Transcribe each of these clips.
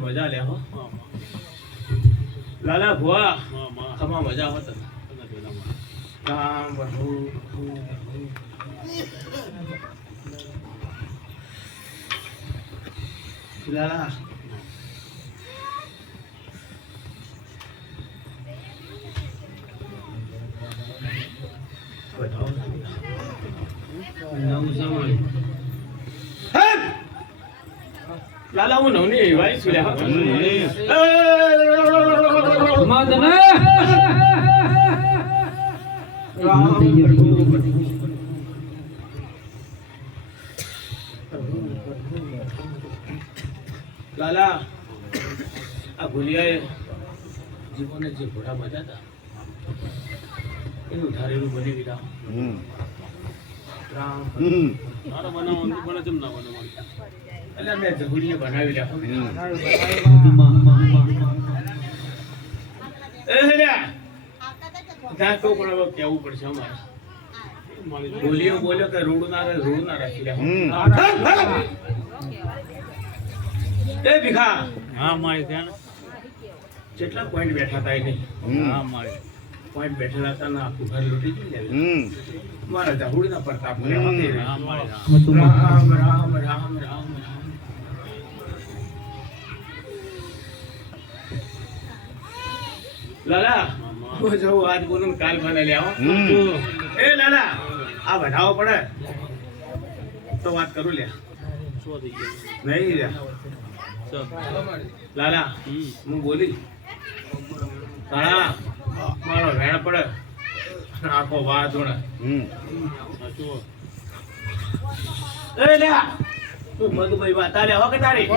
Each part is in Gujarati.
મજા લે હો લાલા ભુआ તમા મજા હોત કામ બહુ લાલા લાલા હું નવની વાઈ સુલ્યા માદના લાલા આ ભૂલિયાએ જીવોને જે ઘોડા બાંધ્યા હતા એનું ધારેલું બની ગયા રામ મારો બનાવવાનું પણ જેમ ના બનાવવાનું એટલે મેં જહુડીએ બનાવી રહ્યા કેવું પડશે અમારે બોલ્યો કે રૂડું ના રાખી રહ્યા એ ભીખા હા મારી ત્યાં કેટલા પોઈન્ટ બેઠા હતા નહીં હા મારી પોઈન્ટ બેઠેલા હતા ને આખું ઘર લૂટી ગયું મારા જાહુડીના પ્રતાપ રામ રામ રામ રામ લાલા હું જવું આજ બોલું કાલ બને લે આવો એ લાલા આ વધાવો પડે તો વાત કરું લે નહીં લે લાલા હું બોલી તારા મારો વેણ પડે આખો વાત ઉડે એ લે તું મધુભાઈ વાતા લે હો કે તારી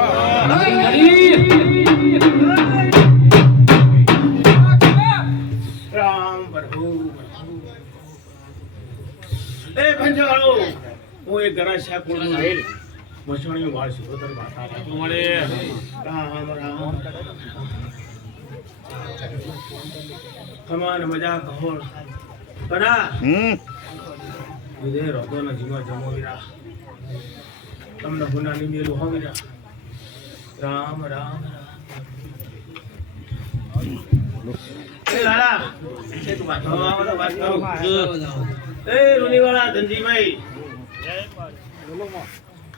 રામ પ્રભુ એ પંચાળો હું એક ગરા શાક કોળનો હેલ મછણીઓ વાળ સુતો તર વાતા લે તું મળે રામ રામ કમાન મજા કહોળ કના વિદે રોતો ના જીવા જમો વિરા તમને ગુનાની મેલું હો વિરા રામ રામ એ લાલા એક વાત કરું એ રૂનીવાળા ધનજીભાઈ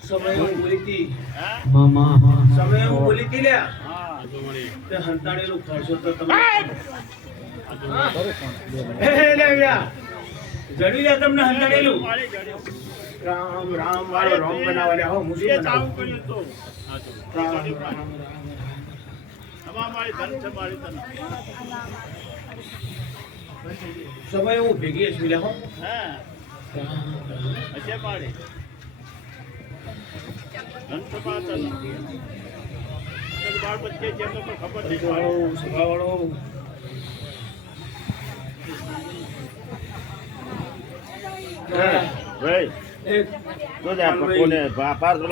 સમય હું બોલી હતી સમય હું બોલી હતી લ્યા તે હંતાણેલું ખર્ચો તો તમે જડી લે તમને હંતાણેલું રામ રામ વાળો રોમ બનાવવા હો મુજી બનાવ રામ રામ સમય હું ભેગી છું લે હો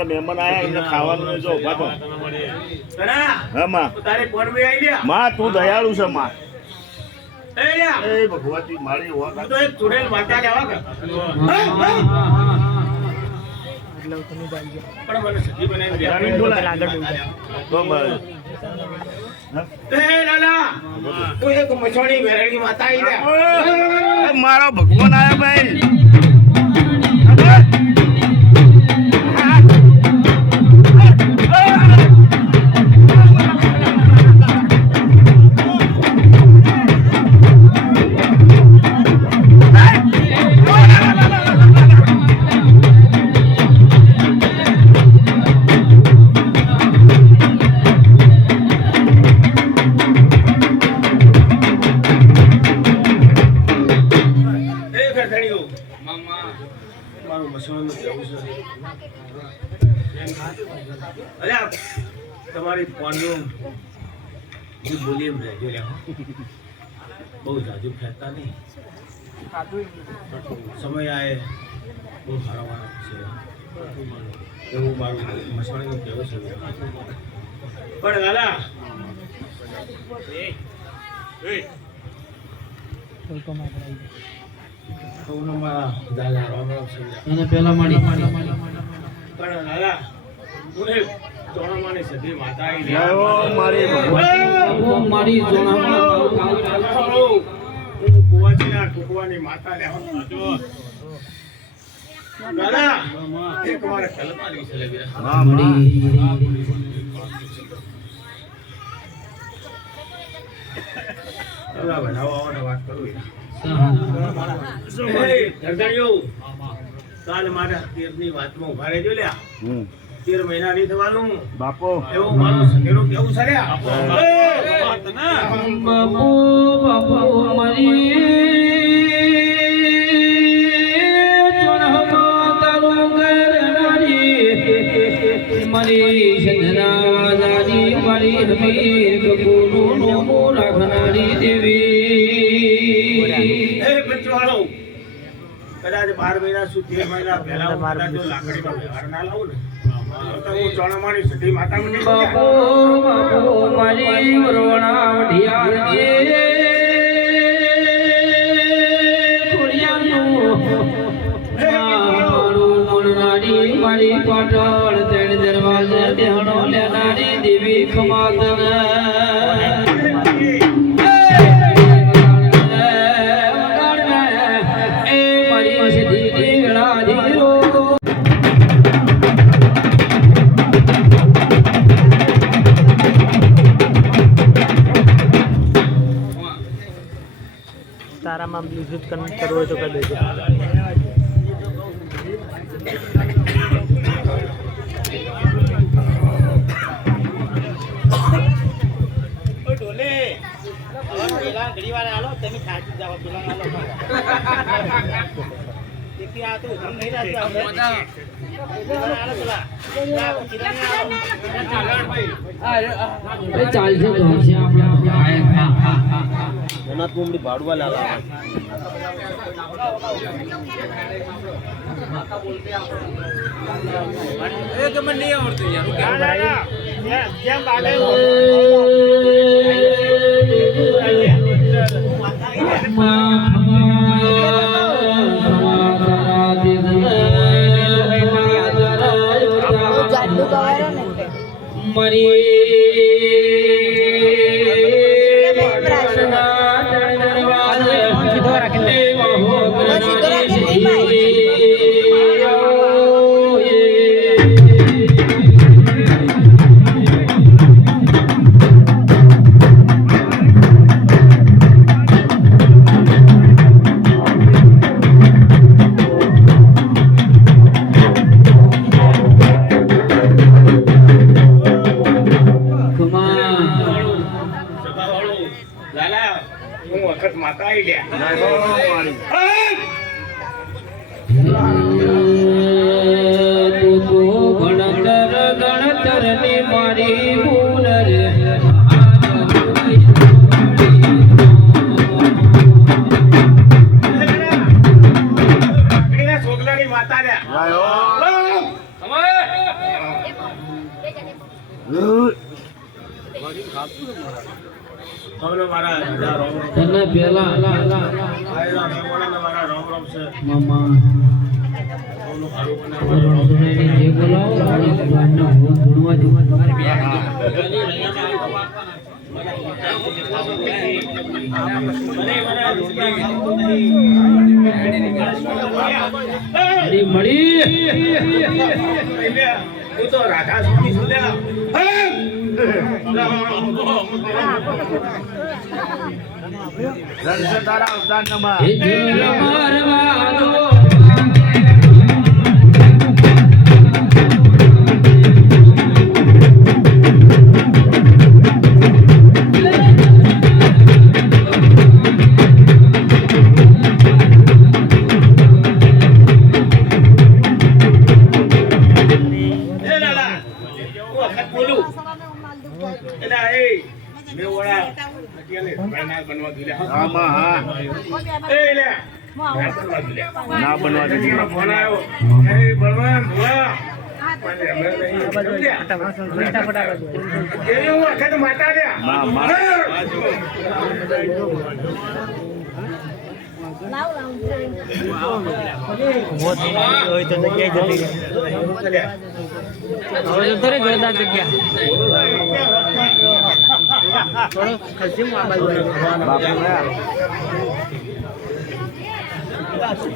મહેમાન આયા ખાવાનું જો માં તું દયાળુ છે માં ભગવતી મારી મારો ભગવાન આયા ભાઈ તમારી ફોનનું જે બોલી એમ રહેજો લે બહુ જાજુ ખેંચતા નહીં સમય આએ બહુ હરાવવાનો છે એવું મારું મસવાણીનું કહેવું છે પણ દાદા દાદા રામ રામ સમજા પેલા મારી પણ દાદા હું એક ચોણામાની સધી માતા આવી મારી હું કુવાજીના ટુકવાની માતા લે દાદા એક વાર કલ્પના છે લેવી દાદા બનાવવાનો વાત કરું કાલ મારા તીરની વાતમાં ઉભા રહેજો લ્યા 13 મહિના નહીં થવાનું બાપો એવું મારું સગેરું કેવું છે લ્યા બાપુ બાપુ મારી મારી સંધનાવાદારી મારી હમીર કપૂરનું નોમું રાખનારી દેવી એ પંચવાળો કદાચ 12 મહિના સુધી 13 મહિના પહેલા મારા જો લાકડીમાં વ્યવહાર ના લાવું ને તો હું ચોણામાની સધી માતા બની બાપુ બાપુ મારી વરોણા વઢિયાર મારી પાટણ તેણ દરવાજે દેહણો લેનારી દેવી ખમાતન આમાં બ્લૂટૂથ કનેક્ટ કરવું હોય તો કરી દેજો. ચાલશે તો હશે આપણે ભાડવા લાવવા નહીં આવડતું લાલા હું વખત માતા આવી લ્યા ગણતર ની મારી ભૂલ રે છોકરાની માતા તને પેલા મામા જે બોલાવો ભણવા મળી હું તો રાધા સ્વામી છું તારા અવતારમાં ના બનવા દે ફોન આવ્યો બળવાન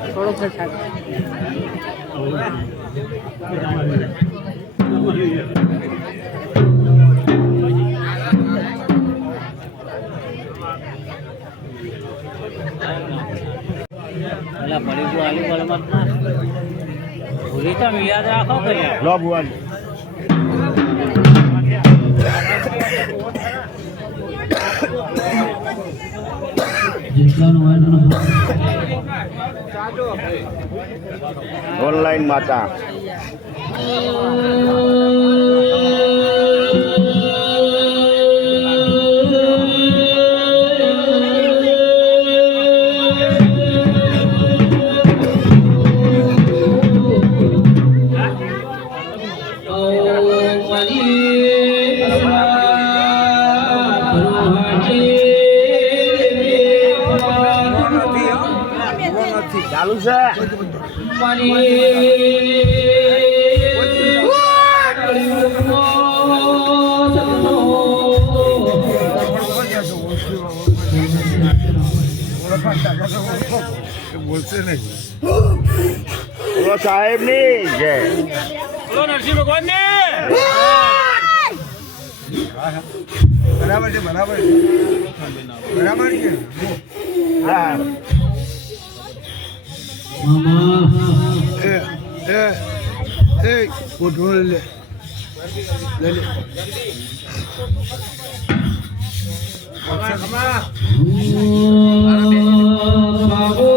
થોડો ખર્ચ અલા પડી ગયો આલી બળમત ના ભૂલી તો યાદ રાખો કર્યા લો ભુવાન ઓનલાઈન માતા ચાલુ છે બોલશે નહીં સાહેબ ની જય નરસિંહ ભગવાન ને બરાબર છે બરાબર છે બરાબર છે હા મામા કોઠો લે લે લે બાબો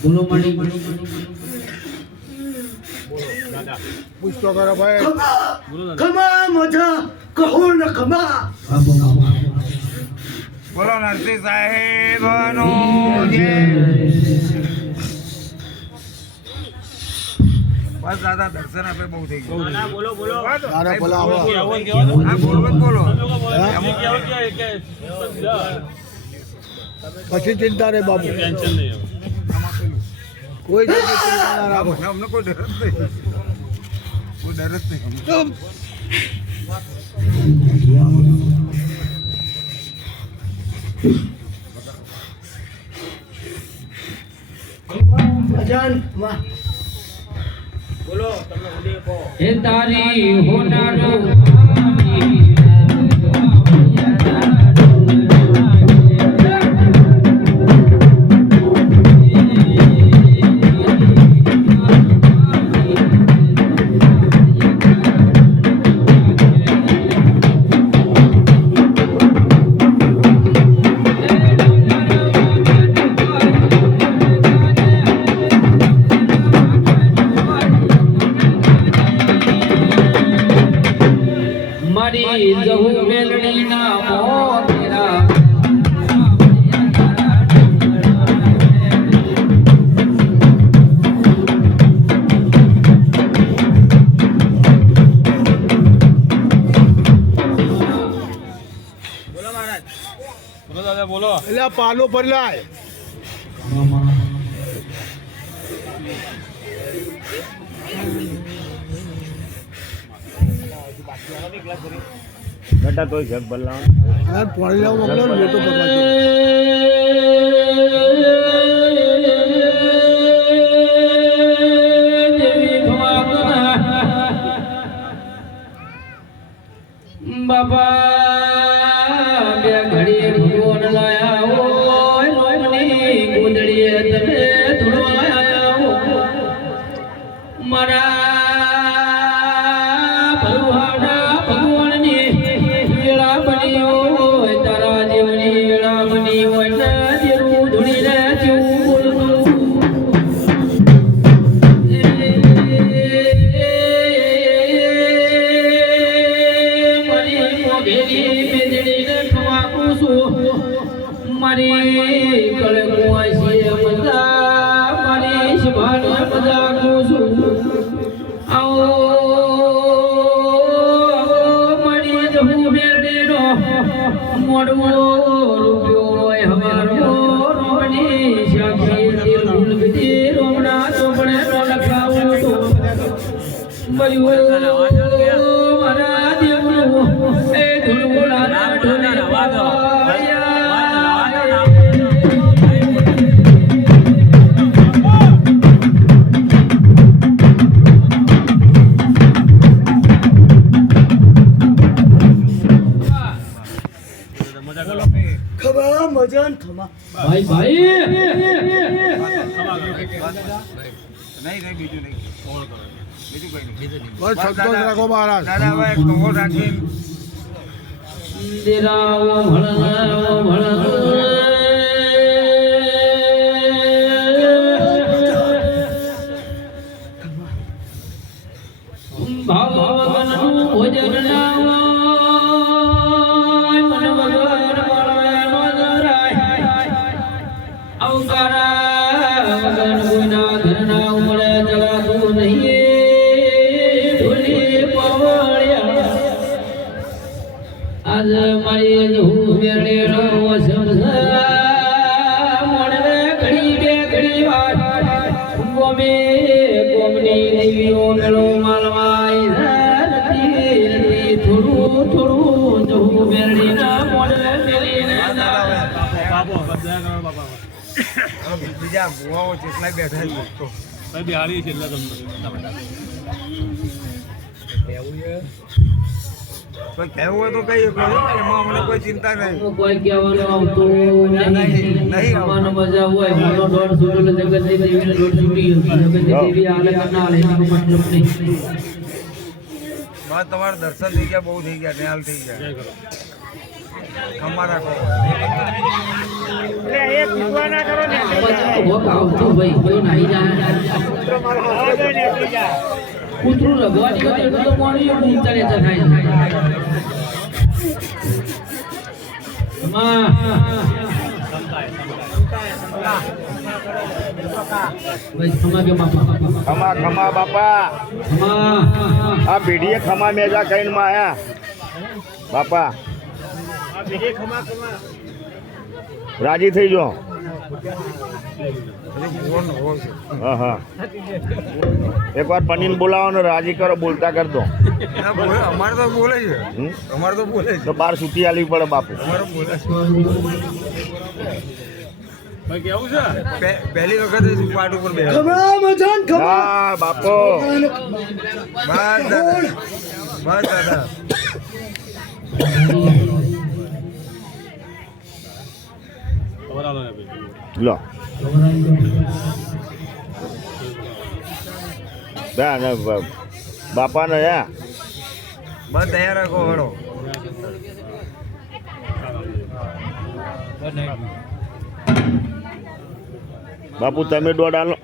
બોલો મળી પૂછતો કરો ભાઈ ખમા મજા કહો ને ખમા બાબો બોલો નરસિંહ સાહેબ નો બસ દાદા દર્શન આપે બહુ થઈ ગયું બોલો બોલો તારે બોલાવો હા બોલો પછી ચિંતા રે બાબુ કોઈ જાતની ચિંતા ના રાખો અમને કોઈ ડર જ નહીં કોઈ ડર જ નહીં અજાન વાહ બોલો તમને ઉદય કહો હે તારી હોનારો મારી જહુ મેલડી ના મોતેરા બોલો મહારાજ બોલો દાદા બોલો એટલે આ પાલો ભરી લાય મામા બેટા તો જગ બલ્લા આ પાણી લાવ મોકલો ને લેતો કરવા દો. બાબા બે ઘડીએ ભગવાન લાયા હોય લોમની ગુંદડીએ તમે થોડો લાયા હો મારા ભલવાના ભગવાનની વેળા બની હોય તારા જેવની વેળા બની હોય ને જેવું ધૂણીને જેવું બોલતું મારી કળે કુવાસી મજા મારી શભાને મજા કુસું આવો મારી જહુ મેરડેનો મોડવો રૂપિયો હોય હવારો રોમની શાખી દિલ ભૂલ વિધી રોમણા ચોપડે નો લખાવું તો મર્યો મારા દેવનો એ ધૂળગોળા ઢોલે વાગો ખબર મજાન થમા ભાઈ ભાઈ નહીં નહીં બીજું નહીં બીજું કઈ નહીં બસ સંતોષ રાખો મહારાજ દાદા હવે કહો રાખી દેરાવો ભાવનનું ભોજન લાવો મન વગર મળવાનો જરાય અવકારા વગર કોઈના ઘરના ઉમળે જવાતું નહીં ઢોલી પવળ્યા આજ મારી હું મેળેલો સમસા મોડવે ઘડી બે ઘડી વાર ગોમે ગોમની દેવીઓ મેળો માલવાય નથી થોડું થોડું જવું મેળીના મોડવે મેલીને બીજા ભુવાઓ કેટલાય બેઠા છે તો બિહારી છે એટલે તમને કોઈ કહેવું હોય તો કહીએ એમાં અમને કોઈ ચિંતા નહીં કોઈ કહેવાનું આવતું નહીં અમાનો મજા હોય મોનો દોડ સુડો જગત દેવીને દોડ સુડી જગત દેવી આલે કરના આલે એનો મતલબ નહીં બસ તમારા દર્શન થઈ ગયા બહુ થઈ ગયા નિહાલ થઈ ગયા ખમા રાખો ભોગ આવતું ભાઈ કોઈ નાઈ જાય કૂતરું રગવાની હોય એટલું તો પાણી ઊંચા લેતા થાય ભાઈ ખમા કે બાપા ખમા ખમા બાપા ખમા આ ભીડીએ ખમા મેજા કહીને માં આયા બાપા રાજી થઈ જો હા હા એકવાર પનીર બોલાવો ને રાજી કરો બોલતા કર દો અમારે તો બોલે છે અમારે તો બોલે છે તો બાર છૂટી આલવી પડે બાપુ અમારે બોલે ભાઈ કેવું છે પહેલી વખત પાટ ઉપર બે હા બાપો બસ દાદા બસ દાદા ખબર આલો ને ભાઈ લો બાપા ને યા બસ તૈયાર રાખો હળો બાપુ તમે દોડ આલો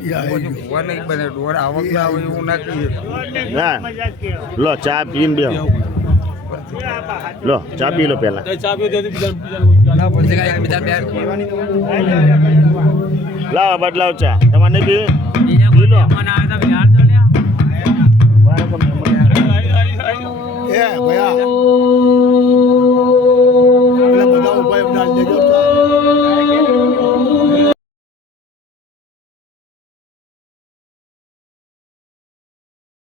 ભૂવા નહીં બને ડોર આવક ના આવે એવું ના કહીએ ના લો ચા પીને બે લો ચા પી લો પેલા ચા પીઓ દે બીજા ના પછી બીજા બે લાવ બદલાવ ચા તમારે નહીં પી લો આવે તો બિહાર તો લ્યા એ ભયા